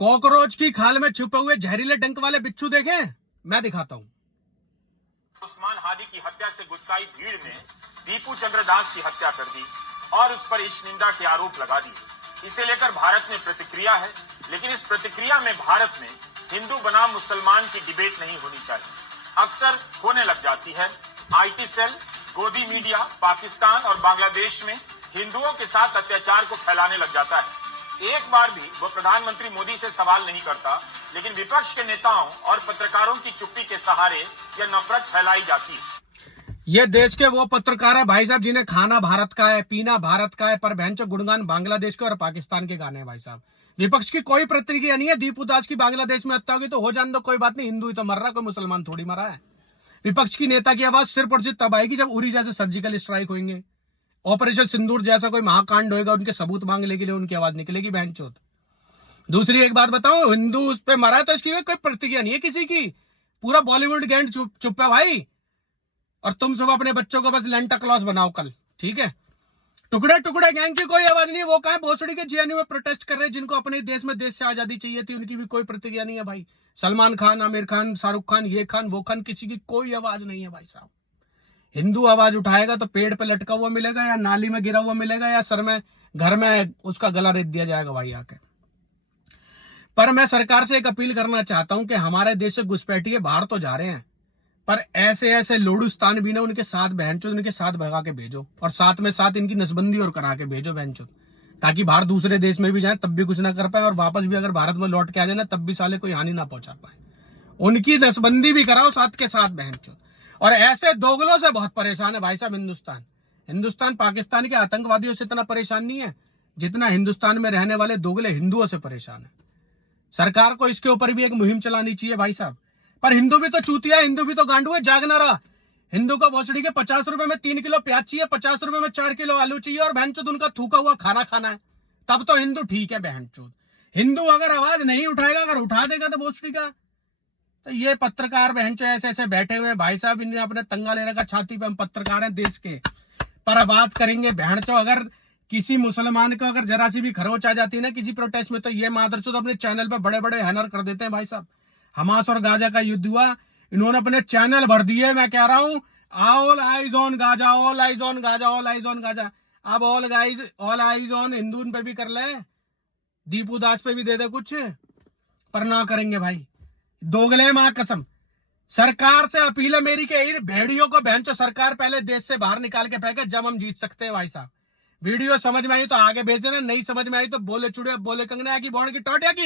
Cockroach की खाल में छुपे हुए जहरीले डंक वाले बिच्छू देखे? मैं दिखाता हूं। उस्मान हादी की हत्या से गुस्साई भीड़ ने दीपू चंद्र दास की हत्या कर दी और उस पर ईश निंदा के आरोप लगा दिए। इसे लेकर भारत में प्रतिक्रिया है, लेकिन इस प्रतिक्रिया में भारत में हिंदू बनाम मुसलमान की डिबेट नहीं होनी चाहिए। अक्सर होने लग जाती है। आईटी सेल, गोदी मीडिया पाकिस्तान और बांग्लादेश में हिंदुओं के साथ अत्याचार को फैलाने लग जाता है। एक बार भी वो प्रधानमंत्री मोदी से सवाल नहीं करता, लेकिन विपक्ष के नेताओं और पत्रकारों की चुप्पी के सहारे यह नफरत फैलाई जाती है। ये देश के वो पत्रकार है भाई साहब जिन्हें खाना भारत का है, पीना भारत का है, पर बहनचो गुणगान बांग्लादेश के और पाकिस्तान के गाने हैं भाई साहब। विपक्ष की कोई प्रतिक्रिया नहीं है। दीपू दास की बांग्लादेश में हत्या होगी तो हो जाने दो, कोई बात नहीं, हिंदू ही तो मर रहा, कोई मुसलमान थोड़ी मरा है। विपक्ष की नेता की आवाज सिर्फ और सिर्फ तब आएगी जब उरी जैसे सर्जिकल स्ट्राइक होंगे, ऑपरेशन सिंदूर जैसा कोई महाकांड होगा, उनके सबूत मांगने के लिए उनकी आवाज निकलेगी बहनचोद। दूसरी एक बात बताओ, हिंदू उस पे मरा है तो इसकी कोई प्रतिक्रिया नहीं है किसी की। पूरा बॉलीवुड गैंग चुप है भाई, और तुम सब अपने बच्चों को बस लेंटा क्लॉस बनाओ कल, ठीक है। टुकड़े टुकड़े गैंग की कोई आवाज नहीं। वो कहा भोसड़ी के जेएनयू में प्रोटेस्ट कर रहे हैं, जिनको अपने देश में देश से आजादी चाहिए थी, उनकी भी कोई प्रतिक्रिया नहीं है भाई। सलमान खान, आमिर खान, शाहरुख खान, ये खान वो खान, किसी की कोई आवाज नहीं है भाई साहब। हिंदू आवाज उठाएगा तो पेड़ पे लटका हुआ मिलेगा, या नाली में गिरा हुआ मिलेगा, या सर में घर में उसका गला रेत दिया जाएगा भाई आके। पर मैं सरकार से एक अपील करना चाहता हूं कि हमारे देश से घुसपैठिए बाहर तो जा रहे हैं, पर ऐसे ऐसे लोडुस्तान भी ना उनके साथ बहनचोद, उनके साथ भगा के भेजो, और साथ में साथ इनकी नसबंदी और करा के भेजो बहनचोद, ताकि बाहर दूसरे देश में भी जाए तब भी कुछ ना कर पाए, और वापस भी अगर भारत में लौट के आ जाए ना तब भी साले कोई हानि ना पहुंचा पाए। उनकी नसबंदी भी कराओ साथ के साथ बहनचोद। और ऐसे दोगलों से बहुत परेशान है भाई साहब हिंदुस्तान पाकिस्तान के आतंकवादियों से इतना परेशान नहीं है जितना हिंदुस्तान में रहने वाले दोगले हिंदुओं से परेशान है। सरकार को इसके ऊपर भी एक मुहिम चलानी चाहिए भाई साहब। पर हिंदू भी तो चूतिया, हिंदू भी तो गांडू है, जाग ना रहा। हिंदू को भोसड़ी के 50 रुपए में 3 किलो प्याज चाहिए, 50 रुपए में 4 किलो आलू चाहिए, और बहनचोद उनका थूका हुआ खाना खाना है, तब तो हिंदू ठीक है बहनचोद। हिंदू अगर आवाज नहीं उठाएगा, अगर उठा देगा तो भोसड़ी का, तो ये पत्रकार बहनचोद ऐसे ऐसे बैठे हुए भाई साहब, इन्हें अपने तंगा ले रखा छाती पे, हम पत्रकार हैं देश के। पर बात करेंगे बहनचोद, अगर किसी मुसलमान को अगर जरा सी भी खरोच आ जाती है ना किसी प्रोटेस्ट में, तो ये मादरचोद अपने चैनल पे बड़े बड़े हैनर कर देते हैं भाई साहब। हमास और गाजा का युद्ध हुआ, इन्होंने अपने चैनल भर दिए। मैं कह रहा हूं all eyes on Gaza, all eyes on Gaza, all eyes on Gaza. अब ऑल आइज ऑन हिंदू पे भी कर ले, दीपू दास पे भी दे दे कुछ, पर ना करेंगे भाई, दोगले मां कसम। सरकार से अपील है मेरी कि इन भेड़ियों को बहनचोद सरकार पहले देश से बाहर निकाल के फेंके, जब हम जीत सकते हैं भाई साहब। वीडियो समझ में आई तो आगे भेज देना, नहीं समझ में आई तो बोले चुड़े बोले कंगने की बॉन्ड की टोटिया की।